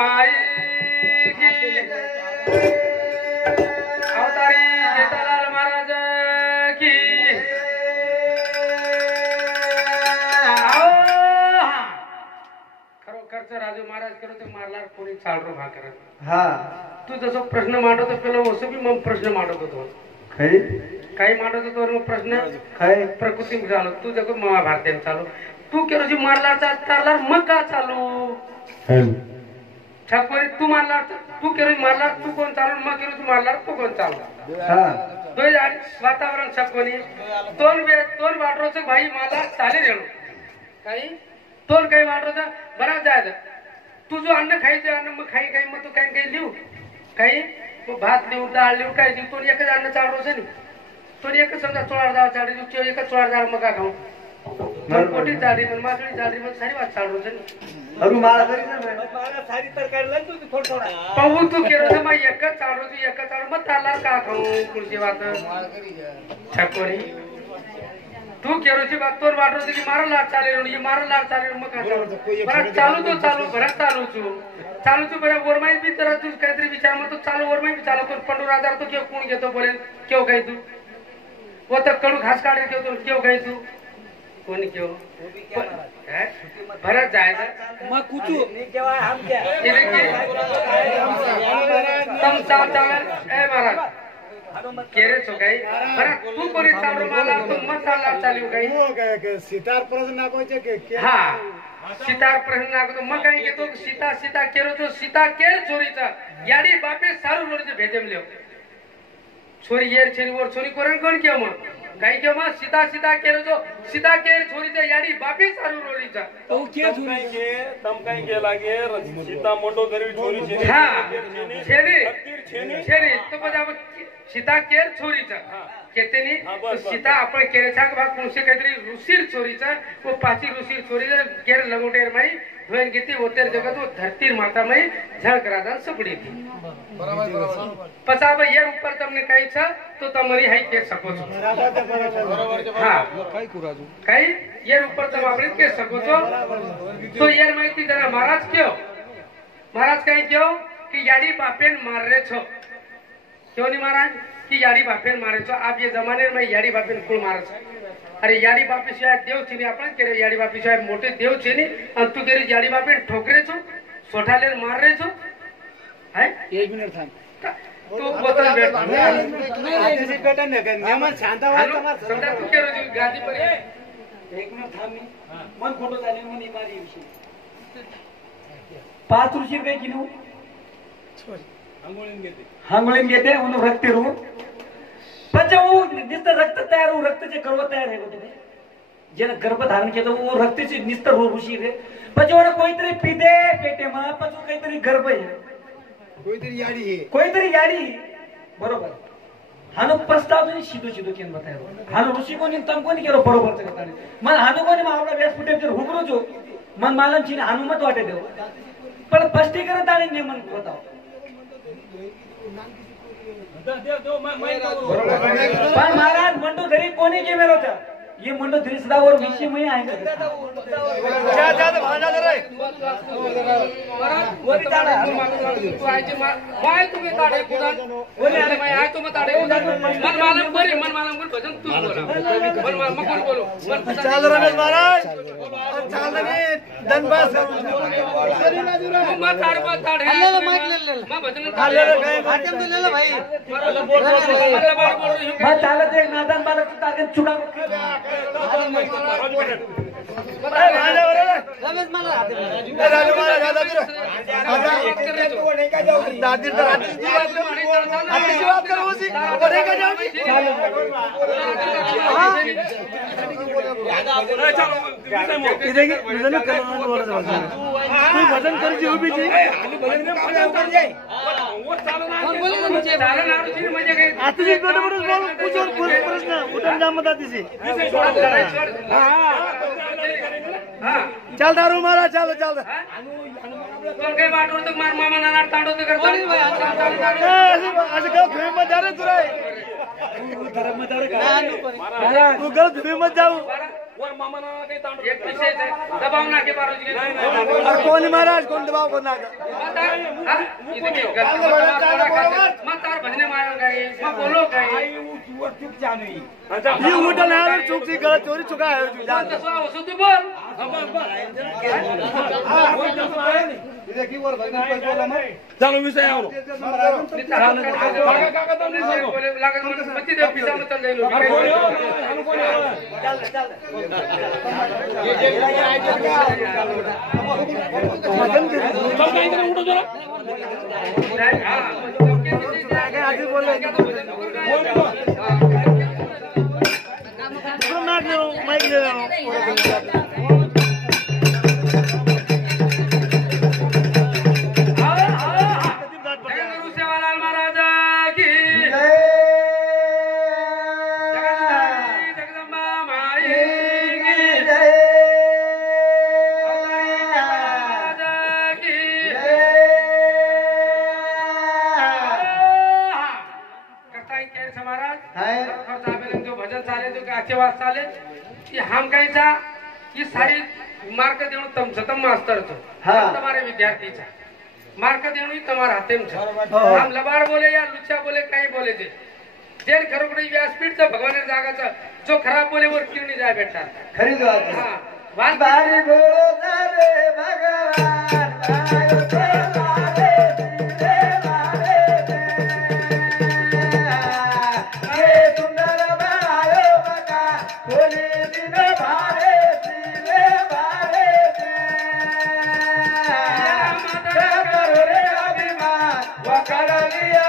माई अवतारी जेठालाल महाराज की खरोखरच राजू महाराज करो ते मारलार कोणी चालरो भा करत हा तू जसं प्रश्न मांडतो पेलो वसो बी मग प्रश्न मांडत होतो काही काही मांडत होतो मग प्रश्न काय प्रकृती झालो तू जग महाभारताने चालू तू केलो जी मारलारचा चालणार मग का चालू ठाकरे तू मारलार तू केलो मारलार तू कोण चालू मग केलो तू मारलार तू कोण चालू हा तो वातावरण छकोनी तोन वाटरोच भाई मला चालेल येणं काही तोन काही वाटरोच बराच जायचं तू जो अन्न खायचं अन्न मग खाई काही मग तू काही काही लिहू काही भात लिहू डाळ लिहू काय लिहू तो एकच अन्न चालवच नाही तो एकच समजा 16 चाळी लिहू एकच 16 मग का खाऊ कोटी चाळी मग मासळी चाळी मग सारी वाट चालवच नाही अरू मला तरी ना सारी तरकारी ला तू थोडं थोडं पाहू तू केलं ना मग एकच चालू तू एकच चालू मग चालणार का खाऊ कुलची वाट छकोनी तू केरोची बात तोर वाटरो की मारला चालेल ये मारला चालेल मग का चालू बरं चालू तो चालू बरं चालू तू बरं वरमाई बी तर तू काहीतरी विचार मग तू चालू वरमाई बी चालू तो 15000 तो केव कोण घेतो बोलेल केव काही तू वो तर कडू घास काढे केव तो केव काही तू कोणी केव भरत जायचं मग कुचू केव्हा हम क्या तम चाल चाल ए महाराज केरे छो काही बरं तू कोणी चालू मला तू मत चालला चालू काही सितार प्रश्न नाकोचे के हा सीतार प्रश्न नागतो मग काही घेतो सीता सीता केरो तो सीता केर चोरीचा याडी बापे सारू लोरीचे भेटेम लेव छोरी येर छेरी वर छोरी कोण कोण केव मग काही केव मग सीता सीता केरो तो सीता केर चोरीचा याडी बापे सारू लोरीचा तो के झुरी के तम काही के लागे सीता मोटो गरीब छोरी छे हा छेरी छेरी तो बजा सीता केर चोरीचा केतेनी सीता आपण केरेचा भाग कोणसे काहीतरी ऋषीर चोरीचा व पाची ऋषीर चोरीचा केर लगोटेर माई धोन घेती ओतेर जगत व धरतीर माता माई झळक राजा सपडी थी पचाब ये ऊपर तुमने काही छ तो तमरी हाई के सको छो हां काही ये ऊपर तुम आपण के सको छो तो ये माहिती जरा महाराज क्यों महाराज काही क्यों कि याडी बापेन मार रे छो क्यों नहीं महाराज कि याडी बापेन मारे छो आप ये जमाने में याडी बापेन कोण मारे छो अरे याडी बापी शिवाय देव छीनी आपण केरे याडी बापी शिवाय मोठे देव छीनी आणि तू केरे याडी बापेन ठोकरे छो सोठाले मार रे छो है 1 मिनिट थांब तू बोतल भेट आदेशी पेटन ने नेमन शांत व्हा समजा तू केरो गादी पर 1 मिनिट थांब मी मन खोटो झाले म्हणे मारी विषय 5 ऋषी काय किलो हांगोळीन घेते उन्हें रक्त रू पण वो निस्त रक्त तयार हो रक्त जे गर्भ तयार है होते जेने गर्भ धारण केलं वो रक्त से निस्त हो ऋषी रे पण वो कोईतरी पीदे पेटे मा पण काहीतरी गर्भ आहे कोईतरी याडी बरोबर हानो प्रस्ताव जो सीधो सीधो केन बतायो हानो ऋषी कोणी तम कोणी केलो बरोबर ते बताले मन हानो कोणी मा आपला व्यासपीठे जर हुबरो जो मन मालन छी हनुमत वाटे देव पण स्पष्टीकरण ताणे ने मन बताओ पण महाराज मंडो धरी कोणी के मेलो था ये मंडो धरी सदा और विषय में आएगा जा भाजा रे वरी ताडे तू आयचे माय तुम्ही ताडे खुदा ओले अरे माय आय तुम ताडे मन मालम बरी भजन तू बोल मन मकुल बोलो चल रमेश महाराज चल रे धनबाद मत ताडे मैं भजन ले ले माध्यम तो ले लो भाई मैं चालत एक नादान बालक ताकन चुका रमेश मला राजू महाराज दादी तो बात करो उसी नहीं का जाओगी इधर भजन करना बोल रहा है तू भजन कर जी भी जी भजन में मजा कर जाए वो चालना बोले ना मुझे चालना रुचि मजे गए आता जी बड़े बड़े बोल कुछ और प्रश्न उठन जाम बता दीजिए हां चल दारू मारा चलो चल कोण काही वाटवर तर मार मामा नाना तांडो तर करतो आज का फिल्म मत जा रे तू रे तू गलत फिल्म मत जाऊ वर मामाना काही तांडू एक विषय दबाव नाके बारूजी अरे कोण महाराज कोण दबाव कोण नाका मतार भजने मारो गए मैं बोलो गए ही उठल आहे चूक सी गलत चोरी चुका आहे तू जान तसं असो तू बोल चालू विषय आहे लागत म्हणून पती देव पिसा मत जाईल आधी बोलले नाक ले माइक ले चाले की हम कायचा की सारी मार्क देणं तमसतम मास्तर छो तुम्हारे विद्यार्थी छा मार्क देणं तुम्हारा हाथे में छा हम लबाड़ बोले या लुच्चा बोले काही बोले जे जेन खरोखरी व्यासपीठ तो भगवान जागाचा जो खराब बोले वर क्यों नहीं जाय बेटा खरी बात हां वाल बारी बोलो रे भगवान आयो तो मारे रे मारे ये सुंदर बनायो बका बोले दिन भारे रे भारे करो रे अभिमान वकर लिया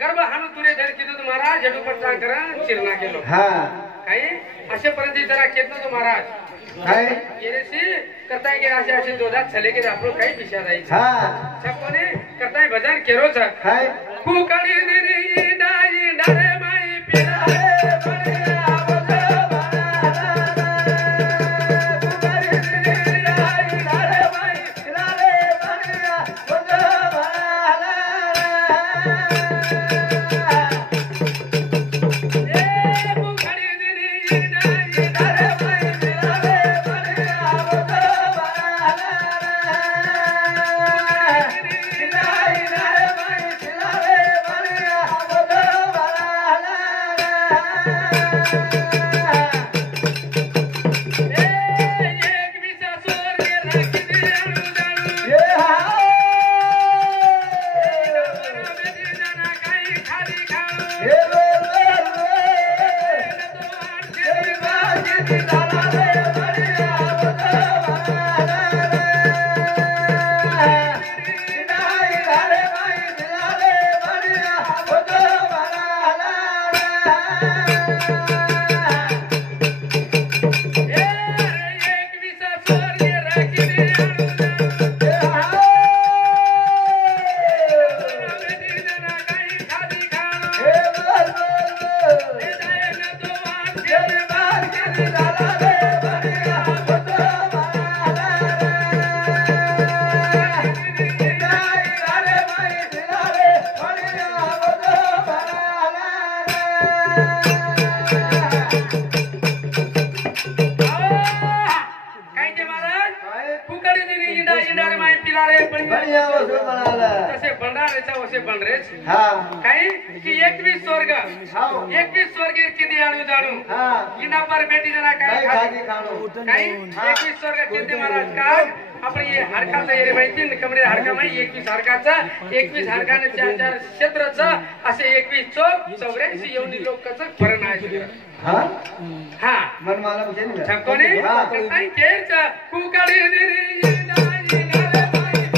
गर्भ हाणू तुरे धर किदो महाराज हेडू पटला करा चिरना गेलो काही असेपर्यंत जरा केतनो तो महाराज काय येरेसी करताय के असे असे दोदात छले के आपलो काही पिशा जाई सकोने करताय भजन केरो छ काय कुकडी दिरी डाई डारे माई पिरा Bye. कुकड़ी दिनी इंडा इंडा रे माई पिला रे बढ़िया वसो बनाला तसे बनडारेचा वसे बनरेच हाँ काही की 21 स्वर्ग हाँ 21 स्वर्ग किती आणू जाणू हाँ इंडा पर बेटी जना काय खादी खानो काही 21 स्वर्ग किती महाराज का आपण हे हाडकाचं हे माहिती कमरे हाडका माहिती 21 हाडकाचं 21 हाडकाने 4 क्षेत्रचं असे 21 चौक 84 येऊन लोकांचं फरण आहे हाँ हा मन माला मुझे नहीं लगा छकोने हाँ काही केच कुकडी दिरी इंडा इंडा रे माई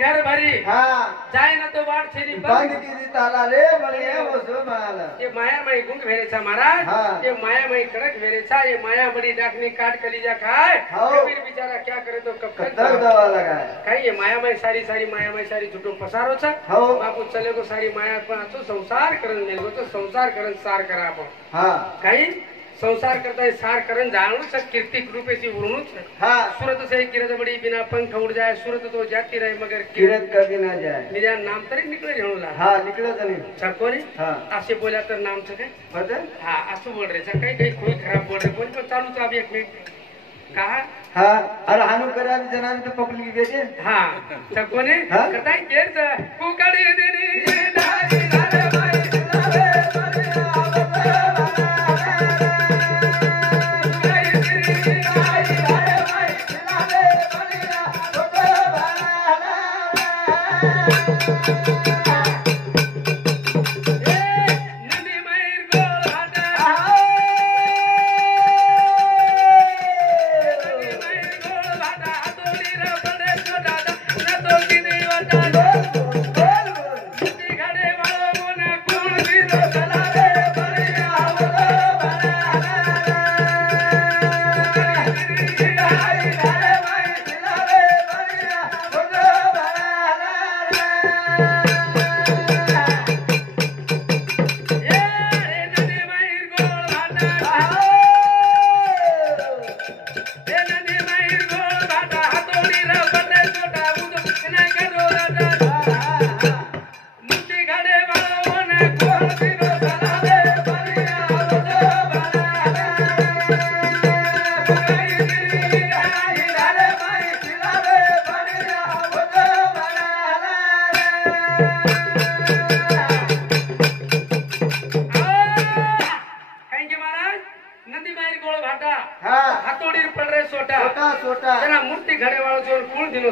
घर भरी हाँ जाए ना तो वाट छेनी बंद की दी ताला रे बढ़िया वसो बनाला ये माया माई गुंग भेरेचा महाराज हाँ। ये माया माई कड़क भेरेचा ये माया बड़ी डाकनी काट कलीजा खाए हाँ। फिर बेचारा क्या करे तो कब तक कत्तर दवा लगाए काही ये माया माई सारी सारी माया माई सारी झुटो पसारो छा हाँ। बापू चले को सारी माया पण तो संसार करन नेगो तो संसार करन सार करा आपण हाँ काही संसार करता है सार करन जाणू छ कीर्ति रूपे सी उरणू छ हाँ सूरत से किरत बड़ी बिना पंख उड़ जाए सूरत तो जाती रहे मगर किरत कभी ना जाए निजा नाम तरी निकले म्हणूला हाँ निकले तो नहीं छको ने हाँ असे बोला तर नाम छ काय पता हा असं बोल रे काही काही खोई खराब बोल रे बोल पण चालू तो अब एक मिनिट कहा हाँ अरे हानु करा भी जना भी तो पब्लिक बेटे हा छको ने हाँ? करता है केर कुकड़ी दिनी डाली डाले भाई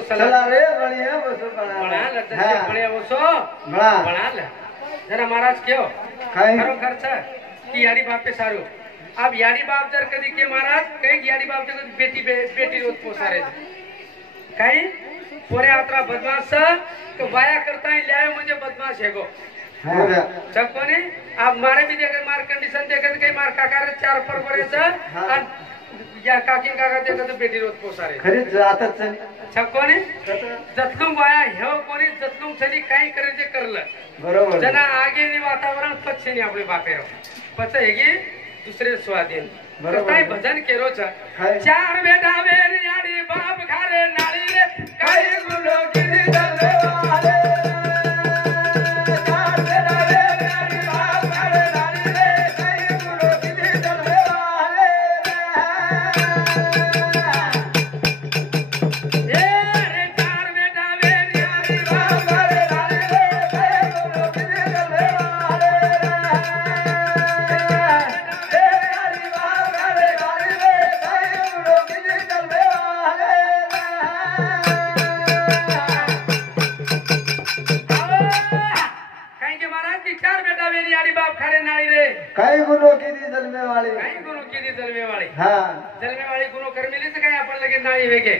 चला रे बढ़िया वसो बना बनाल जरा महाराज क्यों खरो खर्च की याडी बाप पे सारू अब याडी बाप जर कधी के महाराज काही याडी बाप जर बेटी बेटी रोज पोसारे काही पोरे आत्रा बदमाश तो वाया करता ही ल्यायो म्हणजे बदमाश है गो कोणी अब मारे भी देखत मार कंडीशन देखत काही मार काकार 4 पर बरेच या काकी काका देखत बेटी रोज पोसारे खरीच जातच छकोने जतलुंग वाया हे कोणी जतलुंग सली काही करे ते करलं बरोबर जना आगे नि वातावरण पछनी आपले बापेरो पछ हेगी दुसरे स्वाधीन करताय भजन केरो छ 4 बेटा वेर याडी बाप घारे नाळी रे काही गुलो गिरी दले वाले 4 बेटा वेर याडी बाप मेरी आड़ी बाप खाड़े नाड़ी रे काही गुनो किती जन्मेवाळे काही गुनो किती जन्मेवाळे हा जन्मेवाळे गुनो कर्मेलीच काही आपण लगे नाळी वेगे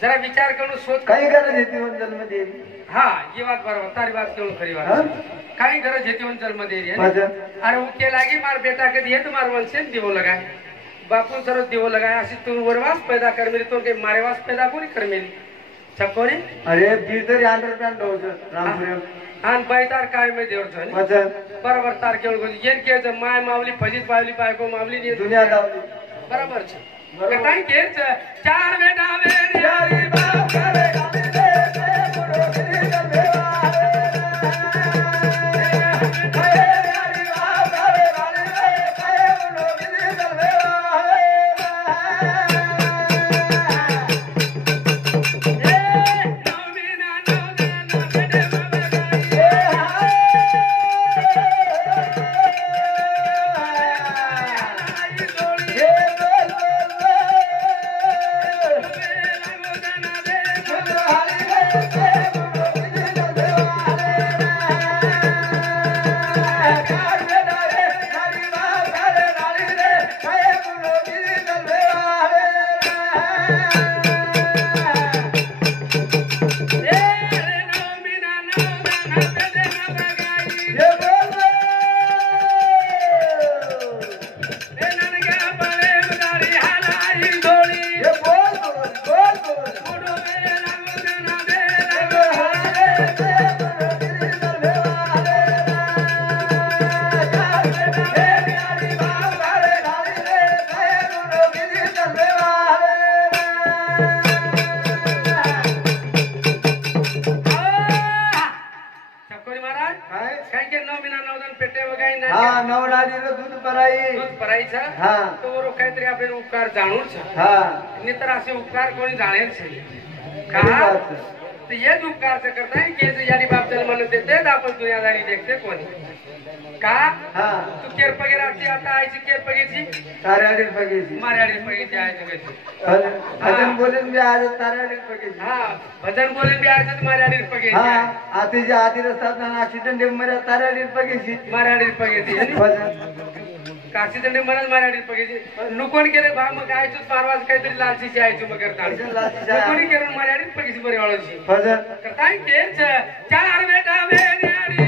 जरा विचार करून शोध काही गरज येते म्हणून जन्म देईल हा ये बात बरोबर तारी बात केवळ खरी बात काही गरज येते म्हणून जन्म देईल अरे उके लागी मार बेटा कधी है तुम्हार वंशे दिवो लगाए बापू सर दिवो लगाए अशी तू वरवास पैदा कर मेरी तो के मारेवास पैदा कोणी कर मेली छकोनी अरे बीतरी अंडरपॅन्ट होतं रामपुरे आन बैतार काय में देवचं बरोबर तार केवळ येन के माय मावली फजीत पावली बायको मावली नी दुनिया दावली बरोबर छे कताई केच चार बेटा वे यारी बाप करे काहीतरी आपले उपकार जाणून तर असे उपकार कोणी जाणेल का हेच उपकार करताय की यारी बाप जन्म देते आपण दुनियादारी देखते कोणी का तू केर पगेर असते आता आयची केर पगेची ताऱ्याडील पगेची माऱ्याडील पगेची आहे तुझ्याची भजन बोलेन बी आज ताऱ्याडील पगेची हा भजन बोलेन बी आज माऱ्याडील पगेची आतीच्या आती रस्तात ऍक्सिडेंट मर्या ताऱ्याडील पगेची माऱ्याडील पगेची भजन काशी तंडे मनात माऱ्याडील पगेची नुकोणी केले बा मग आयचूच मारवाज काहीतरी लालचीची आयचू मग करता नुकोणी केलं माऱ्याडील पगेची बरी वाळूची भजन करताय केच चार बेटा वेण्याडी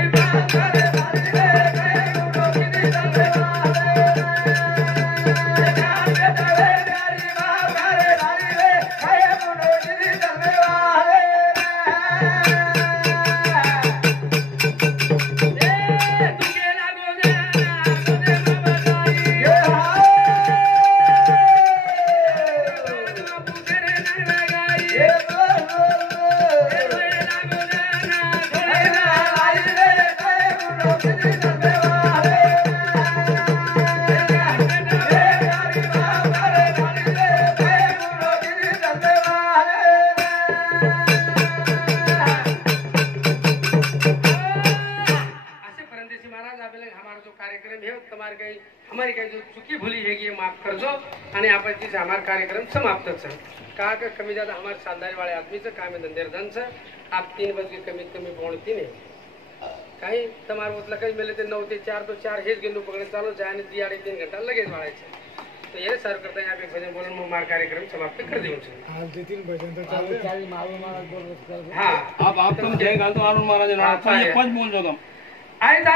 हमारी कहीं जो चुकी भूली है ये माफ कर दो आणि आपण तिथे हमारा कार्यक्रम समाप्त का कमी ज्यादा हमारे शानदारी वाले आदमी से काम है धंधे धन से आप 3 बज के कमी 3:45 काही तमार उतला काही मिले ते 9 ते 4 तो 4 हेच गेलो पकडे चालू जाय आणि 3 घंटा लगेच वाळायचं तो ये सर करता यहाँ पे भजन बोलून मग हमारा कार्यक्रम समाप्त कर देऊ आज 3 भजन तो चालू हां आप तुम जय गातो आनंद महाराज ना 5 बोल दो तुम आयदा